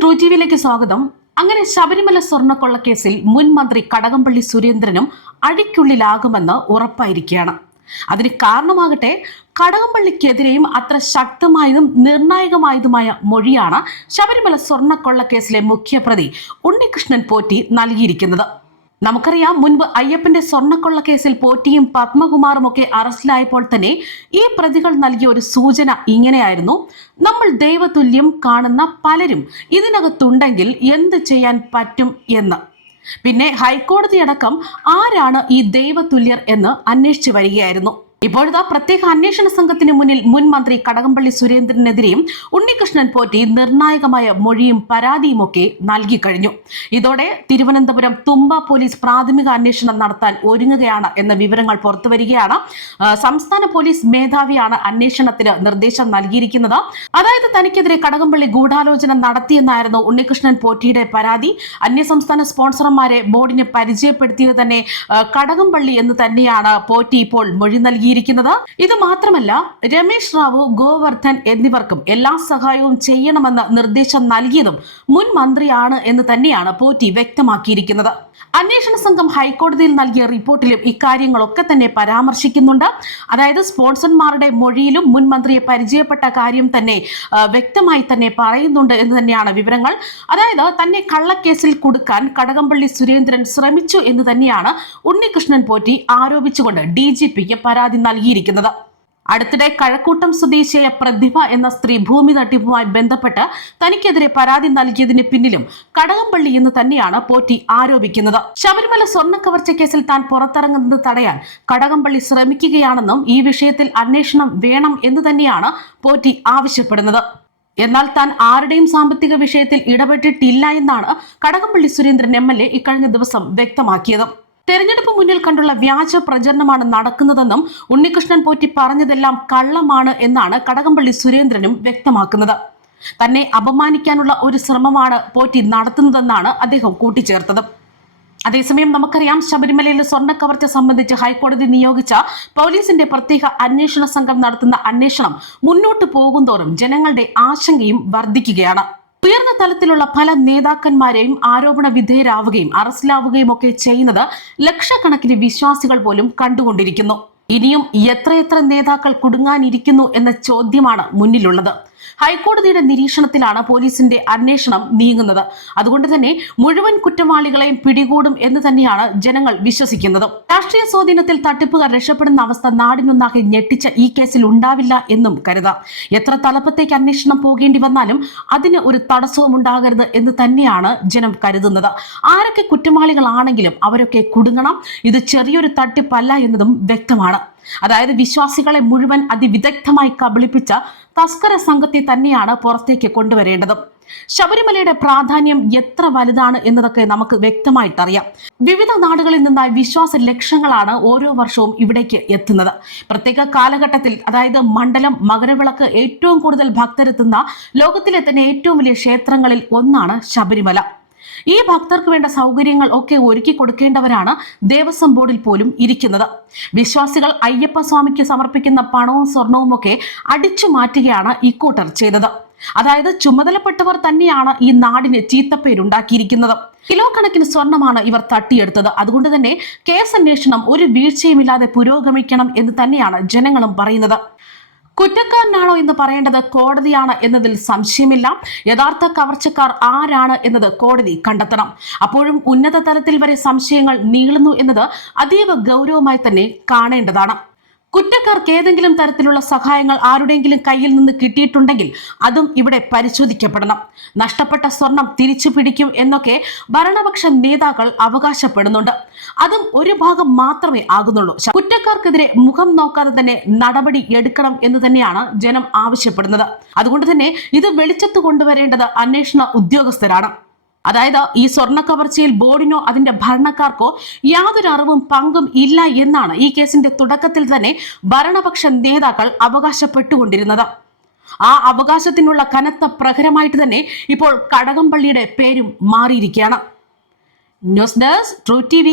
True ടിവിയിലേക്ക് സ്വാഗതം. അങ്ങനെ ശബരിമല സ്വർണ്ണക്കൊള്ളക്കേസിൽ മുൻ മന്ത്രി കടകംപള്ളി സുരേന്ദ്രനും അഴിക്കുള്ളിലാകുമെന്ന് ഉറപ്പായിരിക്കുകയാണ്. അതിന് കാരണമാകട്ടെ കടകംപള്ളിക്കെതിരെയും അത്ര ശക്തമായതും നിർണായകമായതുമായ മൊഴിയാണ് ശബരിമല സ്വർണ്ണക്കൊള്ളക്കേസിലെ മുഖ്യപ്രതി ഉണ്ണികൃഷ്ണൻ പോറ്റി നൽകിയിരിക്കുന്നത്. നമുക്കറിയാം, മുൻപ് അയ്യപ്പന്റെ സ്വർണ്ണക്കൊള്ള കേസിൽ പോറ്റിയും പത്മകുമാറും ഒക്കെ അറസ്റ്റിലായപ്പോൾ തന്നെ ഈ പ്രതികൾ നൽകിയ ഒരു സൂചന ഇങ്ങനെയായിരുന്നു: നമ്മൾ ദൈവതുല്യം കാണുന്ന പലരും ഇതിനകത്തുണ്ടെങ്കിൽ എന്ത് ചെയ്യാൻ പറ്റും എന്ന്. പിന്നെ ഹൈക്കോടതിയടക്കം ആരാണ് ഈ ദൈവതുല്യർ എന്ന് അന്വേഷിച്ചു വരികയായിരുന്നു. ഇപ്പോഴത്തെ പ്രത്യേക അന്വേഷണ സംഘത്തിന് മുന്നിൽ മുൻ മന്ത്രി കടകംപള്ളി സുരേന്ദ്രനെതിരെയും ഉണ്ണികൃഷ്ണൻ പോറ്റി നിർണായകമായ മൊഴിയും പരാതിയും ഒക്കെ നൽകി കഴിഞ്ഞു. ഇതോടെ തിരുവനന്തപുരം തുമ്പ പോലീസ് പ്രാഥമിക അന്വേഷണം നടത്താൻ ഒരുങ്ങുകയാണ് എന്ന വിവരങ്ങൾ പുറത്തുവരികയാണ്. സംസ്ഥാന പോലീസ് മേധാവിയാണ് അന്വേഷണത്തിന് നിർദ്ദേശം നൽകിയിരിക്കുന്നത്. അതായത് തനിക്കെതിരെ കടകംപള്ളി ഗൂഢാലോചന നടത്തിയെന്നായിരുന്നു ഉണ്ണികൃഷ്ണൻ പോറ്റിയുടെ പരാതി. അന്യസംസ്ഥാന സ്പോൺസർമാരെ ബോർഡിന് പരിചയപ്പെടുത്തിയത് തന്നെ കടകംപള്ളി എന്ന് തന്നെയാണ് പോറ്റി ഇപ്പോൾ മൊഴി നൽകി. ഇത് മാത്രമല്ല, രമേശ് റാവു, ഗോവർദ്ധൻ എന്നിവർക്കും എല്ലാ സഹായവും ചെയ്യണമെന്ന് നിർദ്ദേശം നൽകിയതും മുൻ മന്ത്രിയാണ് എന്ന് തന്നെയാണ് പോറ്റി വ്യക്തമാക്കിയിരിക്കുന്നത്. അന്വേഷണ സംഘം ഹൈക്കോടതിയിൽ നൽകിയ റിപ്പോർട്ടിലും ഇക്കാര്യങ്ങളൊക്കെ തന്നെ പരാമർശിക്കുന്നുണ്ട്. അതായത് സ്പോൺസർമാരുടെ മൊഴിയിലും മുൻ മന്ത്രിയെ പരിചയപ്പെട്ട കാര്യം തന്നെ വ്യക്തമായി തന്നെ പറയുന്നുണ്ട് എന്ന് തന്നെയാണ് വിവരങ്ങൾ. അതായത് തന്നെ കള്ളക്കേസിൽ കുടുക്കാൻ കടകംപള്ളി സുരേന്ദ്രൻ ശ്രമിച്ചു എന്ന് തന്നെയാണ് ഉണ്ണികൃഷ്ണൻ പോറ്റി ആരോപിച്ചുകൊണ്ട് DGPക്ക് പരാതി നൽകിയിരിക്കുന്നത്. അടുത്തിടെ കഴക്കൂട്ടം സ്വദേശിയായ പ്രതിഭ എന്ന സ്ത്രീ ഭൂമി തട്ടിപ്പുമായി ബന്ധപ്പെട്ട് തനിക്കെതിരെ പരാതി നൽകിയതിന് പിന്നിലും കടകംപള്ളി എന്ന് തന്നെയാണ് പോറ്റി ആരോപിക്കുന്നത്. ശബരിമല സ്വർണ്ണ കവർച്ച കേസിൽ താൻ പുറത്തിറങ്ങുന്നത് തടയാൻ കടകംപള്ളി ശ്രമിക്കുകയാണെന്നും ഈ വിഷയത്തിൽ അന്വേഷണം വേണം എന്ന് തന്നെയാണ് പോറ്റി ആവശ്യപ്പെടുന്നത്. എന്നാൽ താൻ ആരുടെയും സാമ്പത്തിക വിഷയത്തിൽ ഇടപെട്ടിട്ടില്ല എന്നാണ് കടകംപള്ളി സുരേന്ദ്രൻ MLA ഇക്കഴിഞ്ഞ ദിവസം വ്യക്തമാക്കിയത്. തെരഞ്ഞെടുപ്പ് മുന്നിൽ കണ്ടുള്ള വ്യാജ പ്രചരണമാണ് നടക്കുന്നതെന്നും ഉണ്ണികൃഷ്ണൻ പോറ്റി പറഞ്ഞതെല്ലാം കള്ളമാണ് എന്നാണ് കടകംപള്ളി സുരേന്ദ്രനും വ്യക്തമാക്കുന്നത്. തന്നെ അപമാനിക്കാനുള്ള ഒരു ശ്രമമാണ് പോറ്റി നടത്തുന്നതെന്നാണ് അദ്ദേഹം കൂട്ടിച്ചേർത്തത്. അതേസമയം നമുക്കറിയാം, ശബരിമലയിലെ സ്വർണ്ണക്കവർച്ച സംബന്ധിച്ച് ഹൈക്കോടതി നിയോഗിച്ച പോലീസിന്റെ പ്രത്യേക അന്വേഷണ സംഘം നടത്തുന്ന അന്വേഷണം മുന്നോട്ട് പോകുന്തോറും ജനങ്ങളുടെ ആശങ്കയും വർദ്ധിക്കുകയാണ്. ഉയർന്ന തലത്തിലുള്ള പല നേതാക്കന്മാരെയും ആരോപണ വിധേയരാവുകയും അറസ്റ്റിലാവുകയും ഒക്കെ ചെയ്യുന്നത് ലക്ഷക്കണക്കിന് വിശ്വാസികൾ പോലും കണ്ടുകൊണ്ടിരിക്കുന്നു. ഇനിയും എത്രയെത്ര നേതാക്കൾ കുടുങ്ങാനിരിക്കുന്നു എന്ന ചോദ്യമാണ് മുന്നിലുള്ളത്. ഹൈക്കോടതിയുടെ നിരീക്ഷണത്തിലാണ് പോലീസിന്റെ അന്വേഷണം നീങ്ങുന്നത്. അതുകൊണ്ട് തന്നെ മുഴുവൻ കുറ്റവാളികളെയും പിടികൂടും എന്ന് തന്നെയാണ് ജനങ്ങൾ വിശ്വസിക്കുന്നത്. രാഷ്ട്രീയ സ്വാധീനത്തിൽ തട്ടിപ്പുകാർ രക്ഷപ്പെടുന്ന അവസ്ഥ നാടിനൊന്നാകെ ഞെട്ടിച്ച ഈ കേസിൽ ഉണ്ടാവില്ല എന്നും കരുതാം. എത്ര തലപ്പത്തേക്ക് അന്വേഷണം പോകേണ്ടി വന്നാലും അതിന് ഒരു തടസ്സവും ഉണ്ടാകരുത് എന്ന് തന്നെയാണ് ജനം കരുതുന്നത്. ആരൊക്കെ കുറ്റവാളികളാണെങ്കിലും അവരൊക്കെ കുടുങ്ങണം. ഇത് ചെറിയൊരു തട്ടിപ്പല്ല എന്നതും വ്യക്തമാണ്. അതായത് വിശ്വാസികളെ മുഴുവൻ അതിവിദഗ്ധമായി കബളിപ്പിച്ച തസ്കര സംഘത്തെ തന്നെയാണ് പുറത്തേക്ക് കൊണ്ടുവരേണ്ടത്. ശബരിമലയുടെ പ്രാധാന്യം എത്ര വലുതാണ് എന്നതൊക്കെ നമുക്ക് വ്യക്തമായിട്ടറിയാം. വിവിധ നാടുകളിൽ നിന്നായി വിശ്വാസ ലക്ഷങ്ങളാണ് ഓരോ വർഷവും ഇവിടേക്ക് എത്തുന്നത്. പ്രത്യേക കാലഘട്ടത്തിൽ, അതായത് മണ്ഡലം, മകരവിളക്ക് ഏറ്റവും കൂടുതൽ ഭക്തരെത്തുന്ന ലോകത്തിലെ തന്നെ ഏറ്റവും വലിയ ക്ഷേത്രങ്ങളിൽ ഒന്നാണ് ശബരിമല. ഈ ഭക്തർക്ക് വേണ്ട സൗകര്യങ്ങൾ ഒക്കെ ഒരുക്കി കൊടുക്കേണ്ടവരാണ് ദേവസ്വം ബോർഡിൽ പോലും ഇരിക്കുന്നത്. വിശ്വാസികൾ അയ്യപ്പ സ്വാമിക്ക് സമർപ്പിക്കുന്ന പണവും സ്വർണവും ഒക്കെ അടിച്ചു മാറ്റുകയാണ് ഇക്കൂട്ടർ ചെയ്തത്. അതായത് ചുമതലപ്പെട്ടവർ തന്നെയാണ് ഈ നാടിന് ചീത്തപ്പേരുണ്ടാക്കിയിരിക്കുന്നത്. കിലോ കണക്കിന് സ്വർണമാണ് ഇവർ തട്ടിയെടുത്തത്. അതുകൊണ്ട് തന്നെ കേസ് അന്വേഷണം ഒരു വീഴ്ചയുമില്ലാതെ പുരോഗമിക്കണം എന്ന് തന്നെയാണ് ജനങ്ങളും പറയുന്നത്. കുറ്റക്കാരനാണോ എന്ന് പറയേണ്ടത് കോടതിയാണ് എന്നതിൽ സംശയമില്ല. യഥാർത്ഥ കവർച്ചക്കാർ ആരാണ് എന്നത് കോടതി കണ്ടെത്തണം. അപ്പോഴും ഉന്നത തലത്തിൽ വരെ സംശയങ്ങൾ നീളുന്നു എന്നത് അതീവ ഗൗരവമായി തന്നെ കാണേണ്ടതാണ്. കുറ്റക്കാർക്ക് ഏതെങ്കിലും തരത്തിലുള്ള സഹായങ്ങൾ ആരുടെയെങ്കിലും കയ്യിൽ നിന്ന് കിട്ടിയിട്ടുണ്ടെങ്കിൽ അതും ഇവിടെ പരിശോധിക്കപ്പെടണം. നഷ്ടപ്പെട്ട സ്വർണം തിരിച്ചു പിടിക്കും എന്നൊക്കെ ഭരണപക്ഷ നേതാക്കൾ അവകാശപ്പെടുന്നുണ്ട്. അതും ഒരു ഭാഗം മാത്രമേ ആകുന്നുള്ളൂ. കുറ്റക്കാർക്കെതിരെ മുഖം നോക്കാതെ തന്നെ നടപടി എടുക്കണം എന്ന് തന്നെയാണ് ജനം ആവശ്യപ്പെടുന്നത്. അതുകൊണ്ട് തന്നെ ഇത് വെളിച്ചത്ത് കൊണ്ടുവരേണ്ടത് അന്വേഷണ ഉദ്യോഗസ്ഥരാണ്. അതായത് ഈ സ്വർണ്ണ കവർച്ചയിൽ ബോർഡിനോ അതിന്റെ ഭരണക്കാർക്കോ യാതൊരു അറിവും പങ്കും ഇല്ല എന്നാണ് ഈ കേസിന്റെ തുടക്കത്തിൽ തന്നെ ഭരണപക്ഷ നേതാക്കൾ അവകാശപ്പെട്ടുകൊണ്ടിരുന്നത്. ആ അവകാശത്തിനുള്ള കനത്ത പ്രഹരമായിട്ട് തന്നെ ഇപ്പോൾ കടകംപള്ളിയുടെ പേരും മാറിയിരിക്കുകയാണ്. News desk true TV.